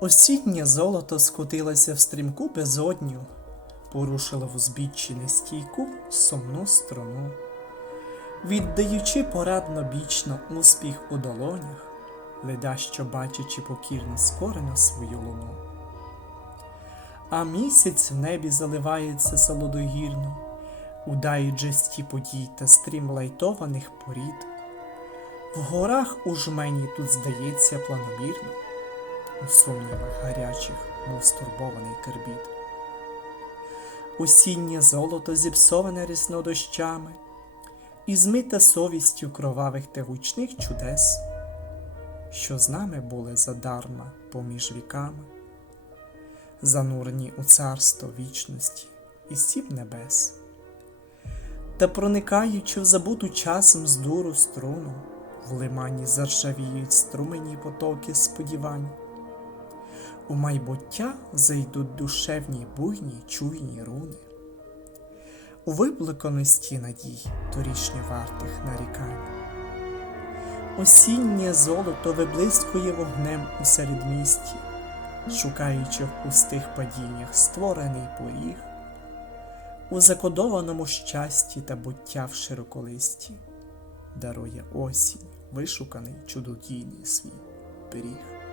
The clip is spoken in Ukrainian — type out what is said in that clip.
Осіннє золото скотилося в стрімку безодню, порушило в узбіччі нестійку сумну струну, віддаючи порадно бічно успіх у долонях, ледащо бачачи покірно скорено свою луну. А місяць в небі заливається солодогірно, жесті подій та стрім лайтованих порід. В горах у жмені тут здається планомірно, у сумнівах гарячих, мов стурбований кербіт. Осіннє золото зіпсоване рісно дощами, і змите совістю кровавих та гучних чудес, що з нами були задарма поміж віками, занурені у царство вічності і сім небес. Та проникаючи в забуту часом з дуру струну, в лимані заржавіють струмені потоки сподівань. У майбуття зайдуть душевні буйні чуйні руни, у вибликаності надій торішньо вартих нарікань. Осіннє золото виблискує вогнем у середмісті, шукаючи в пустих падіннях створений поріг, у закодованому щасті та буття в широколисті дарує осінь вишуканий чудодійний свій пиріг.